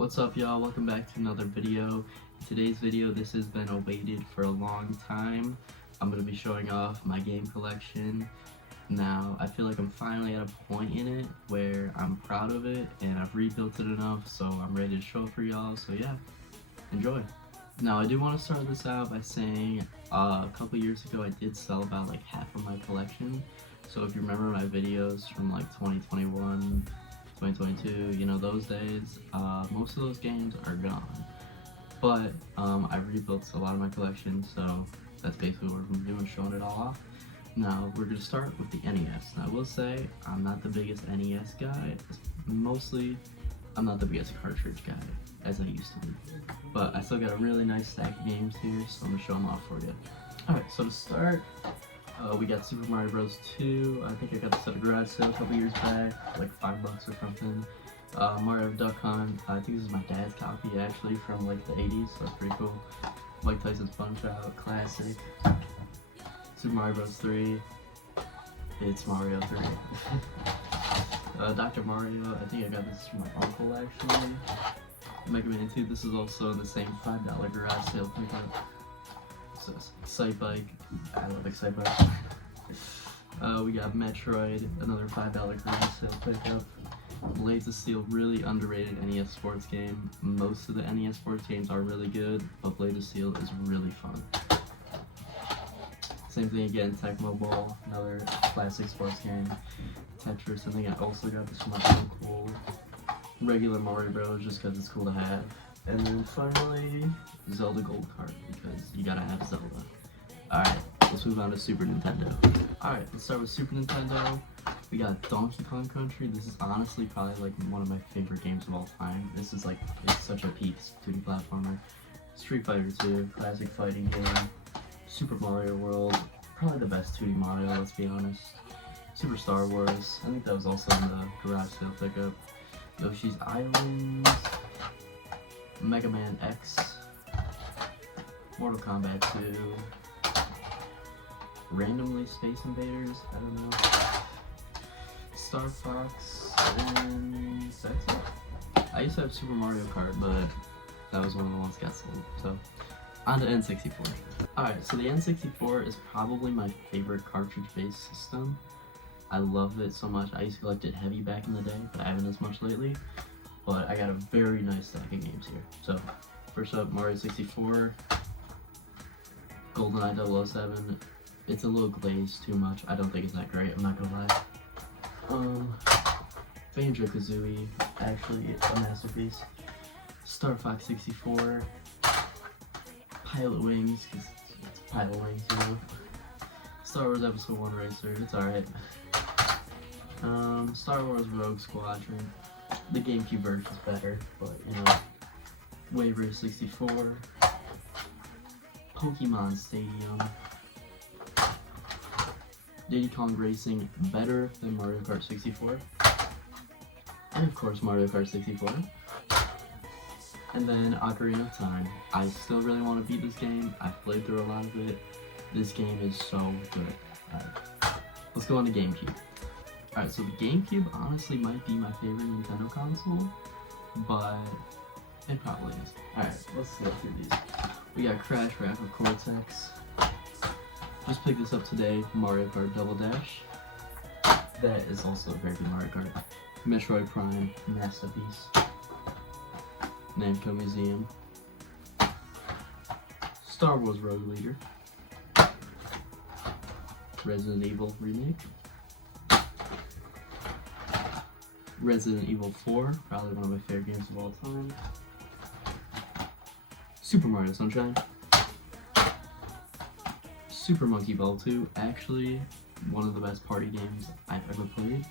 What's up, y'all? Welcome back to another video. In today's video, this has been awaited for a long time. I'm going to be showing off my game collection. Now, I feel like I'm finally at a point in it where I'm proud of it and I've rebuilt it enough, so I'm ready to show it for y'all. So yeah, enjoy. Now, I do want to start this out by saying a couple years ago I did sell about like half of my collection. So if you remember my videos from like 2021, 2022, you know, those days, most of those games are gone. But I rebuilt a lot of my collection, so that's basically what we're doing, showing it all off. Now, we're going to start with the NES. Now, I will say, I'm not the biggest NES guy. Mostly, I'm not the biggest cartridge guy, as I used to be. But I still got a really nice stack of games here, so I'm going to show them off for you. Alright, so to start, we got Super Mario Bros. 2. I think I got this at a garage sale a couple years back, like $5 or something. Mario Duck Hunt. I think this is my dad's copy, actually, from like the 80s, so that's pretty cool. Mike Tyson's Punch-Out! Classic. Super Mario Bros. 3. It's Mario 3. Dr. Mario, I think I got this from my uncle, actually. Mega Man 2, this is also in the same $5 garage sale pickup. So, Excitebike, I love Excitebike. We got Metroid, another $5 garage sale pickup. Blades of Steel, really underrated NES sports game. Most of the NES sports games are really good, but Blades of Steel is really fun. Same thing again, Tecmo Bowl, another classic sports game. Tetris, I think I also got this from my uncle. Regular Mario Bros, just because it's cool to have. And then finally, Zelda Gold Card, because you gotta have Zelda. Alright, let's move on to Super Nintendo. Alright, let's start with Super Nintendo. We got Donkey Kong Country. This is honestly probably like one of my favorite games of all time. This is like, it's such a peak 2D platformer. Street Fighter 2, classic fighting game. Super Mario World, probably the best 2D Mario, let's be honest. Super Star Wars, I think that was also in the garage sale pickup. Yoshi's Island, Mega Man X, Mortal Kombat 2, randomly Space Invaders, I don't know, Star Fox, and that's it. I used to have Super Mario Kart, but that was one of the ones that got sold, so on to N64. Alright, so the N64 is probably my favorite cartridge-based system. I love it so much. I used to collect it heavy back in the day, but I haven't as much lately. But I got a very nice stack of games here. So, first up, Mario 64, GoldenEye 007. It's a little glazed too much. I don't think it's that great, I'm not gonna lie. Banjo-Kazooie, actually a masterpiece. Star Fox 64. Pilot Wings, because it's Pilot Wings, you know. Star Wars Episode 1 Racer, it's alright. Star Wars Rogue Squadron. The GameCube version is better, but you know. Wave Race 64. Pokemon Stadium. Diddy Kong Racing, better than Mario Kart 64. And of course Mario Kart 64. And then Ocarina of Time. I still really want to beat this game. I've played through a lot of it. This game is so good. Alright, let's go on to GameCube. Alright, so the GameCube honestly might be my favorite Nintendo console, but it probably is. Alright, let's go through these. We got Crash Rap of Cortex. Just picked this up today, Mario Kart Double Dash. That is also a very good Mario Kart. Metroid Prime, masterpiece. Namco Museum. Star Wars Rogue Leader. Resident Evil Remake. Resident Evil 4, probably one of my favorite games of all time. Super Mario Sunshine. Super Monkey Ball 2, actually one of the best party games I've ever played.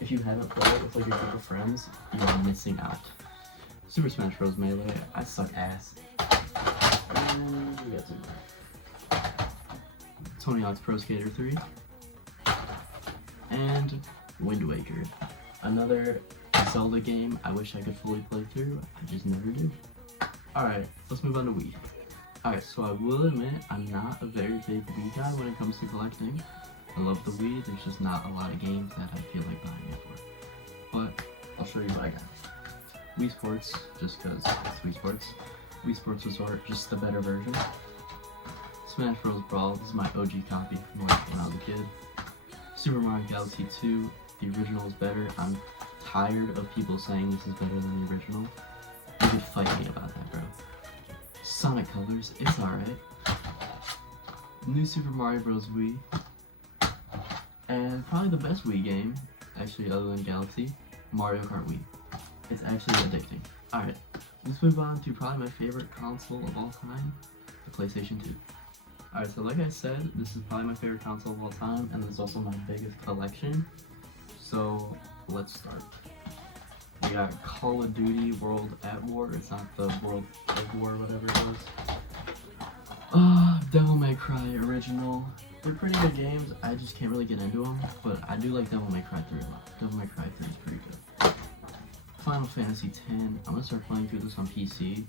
If you haven't played it with like a group of friends, you are missing out. Super Smash Bros. Melee, I suck ass. And we got some Tony Hawk's Pro Skater 3. And Wind Waker. Another Zelda game I wish I could fully play through, I just never do. Alright, let's move on to Wii. Alright, so I will admit, I'm not a very big Wii guy when it comes to collecting. I love the Wii, there's just not a lot of games that I feel like buying it for. But I'll show you what I got. Wii Sports, just because it's Wii Sports. Wii Sports Resort, just the better version. Smash Bros. Brawl, this is my OG copy from like when I was a kid. Super Mario Galaxy 2, the original is better. I'm tired of people saying this is better than the original. You could fight me about that, bro. Sonic Colors, it's alright. New Super Mario Bros. Wii. And probably the best Wii game, actually other than Galaxy, Mario Kart Wii. It's actually addicting. Alright, let's move on to probably my favorite console of all time, the PlayStation 2. Alright, so like I said, this is probably my favorite console of all time, and it's also my biggest collection. So, let's start. We got Call of Duty World at War. It's not the World at War, whatever it was. Devil May Cry original. They're pretty good games. I just can't really get into them, but I do like Devil May Cry 3 a lot. Devil May Cry 3 is pretty good. Final Fantasy X. I'm gonna start playing through this on PC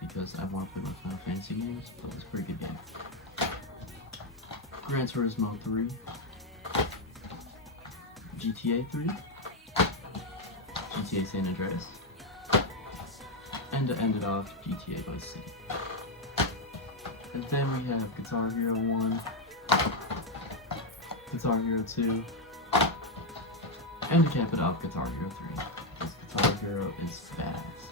because I want to play my Final Fantasy games, but it's a pretty good game. Gran Turismo 3. GTA 3. GTA San Andreas. And to end it off, GTA Vice City. And then we have Guitar Hero 1, Guitar Hero 2, and to cap it off, Guitar Hero 3. This Guitar Hero is badass.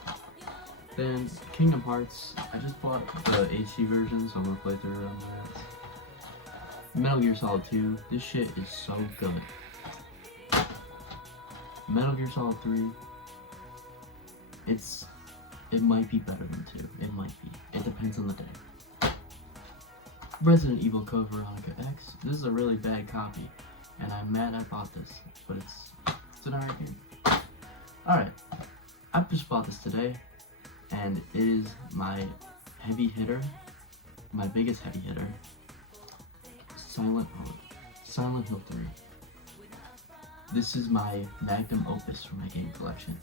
Then Kingdom Hearts, I just bought the HD version, so I'm gonna play through it on that. Metal Gear Solid 2, this shit is so good. Metal Gear Solid 3, it might be better than 2, it might be, it depends on the day. Resident Evil Code Veronica X, this is a really bad copy, and I'm mad I bought this, but it's an alright game. Alright, I just bought this today, and it is my heavy hitter, my biggest heavy hitter, Silent Hill 3. This is my magnum opus for my game collection.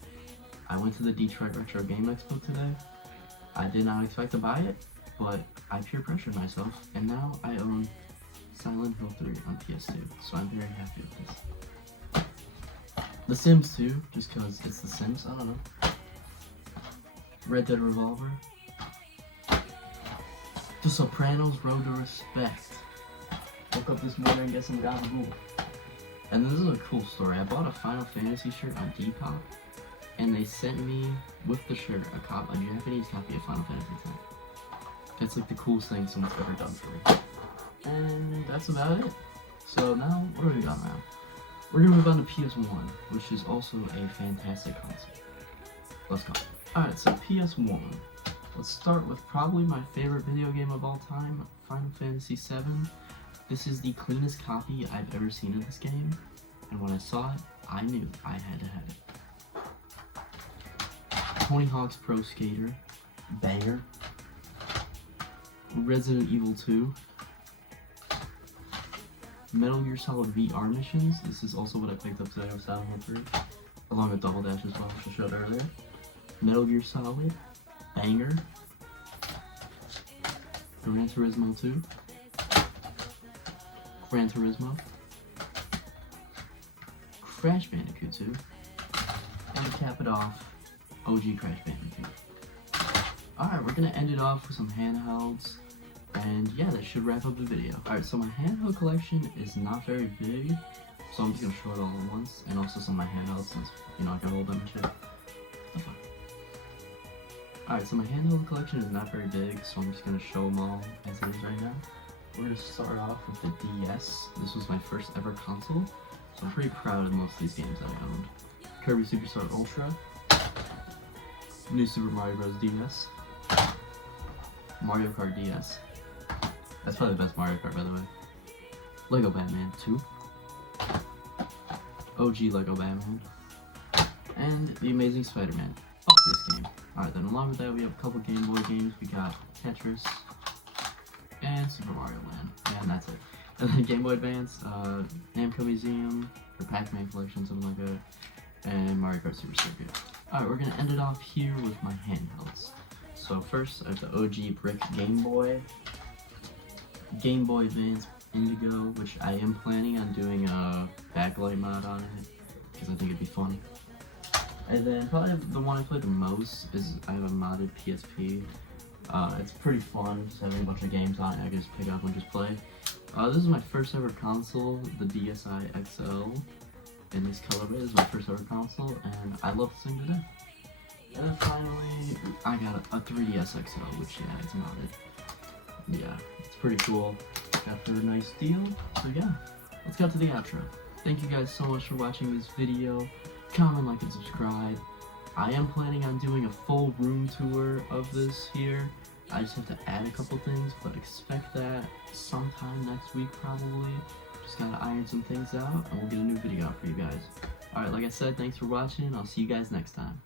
I went to the Detroit Retro Game Expo today. I did not expect to buy it, but I peer pressured myself, and now I own Silent Hill 3 on PS2, so I'm very happy with this. The Sims 2, just because it's The Sims, I don't know. Red Dead Revolver. The Sopranos Road to Respect. Woke up this morning and get some gabagool. And this is a cool story. I bought a Final Fantasy shirt on Depop, and they sent me with the shirt a Japanese copy of Final Fantasy X. That's like the coolest thing someone's ever done for me. And that's about it. So now, what do we got now? We're gonna move on to PS1, which is also a fantastic console. Let's go. Alright, so PS1. Let's start with probably my favorite video game of all time, Final Fantasy VII. This is the cleanest copy I've ever seen of this game, and when I saw it, I knew I had to have it. Tony Hawk's Pro Skater, banger. Resident Evil 2. Metal Gear Solid VR missions, this is also what I picked up today on Silent Hill 3, along with Double Dash as well, which I showed earlier. Metal Gear Solid, banger. Gran Turismo 2. Gran Turismo, Crash Bandicoot 2, and to cap it off, OG Crash Bandicoot. Alright, we're gonna end it off with some handhelds, and yeah, that should wrap up the video. Alright, so my handheld collection is not very big, so I'm just gonna show it all at once, and also some of my handhelds since, you know, I can hold them and shit. Alright, so my handheld collection is not very big, so I'm just gonna show them all as it is right now. We're going to start off with the DS. This was my first ever console, so I'm pretty proud of most of these games that I owned. Kirby Superstar Ultra, New Super Mario Bros. DS, Mario Kart DS. That's probably the best Mario Kart, by the way. Lego Batman 2, OG Lego Batman, and The Amazing Spider-Man. Fuck this game. Alright, then along with that, we have a couple Game Boy games. We got Tetris, and Super Mario Land, and that's it. And then Game Boy Advance, Namco Museum, or Pac-Man Collection, something like that, and Mario Kart Super Circuit. Alright, we're gonna end it off here with my handhelds. So first, I have the OG brick Game Boy, Game Boy Advance Indigo, which I am planning on doing a backlight mod on it, because I think it'd be fun. And then probably the one I play the most is I have a modded PSP. It's pretty fun, just having a bunch of games on it I can just pick up and just play. This is my first ever console, the DSi XL. In this colorway, this is my first ever console, and I love this thing to death. And then finally, I got a 3DS XL, which yeah, it's modded. Yeah, it's pretty cool. Got it for a nice deal. So yeah, let's go to the outro. Thank you guys so much for watching this video. Comment, like, and subscribe. I am planning on doing a full room tour of this here. I just have to add a couple things, but expect that sometime next week probably. Just gotta iron some things out, and we'll get a new video out for you guys. Alright, like I said, thanks for watching. I'll see you guys next time.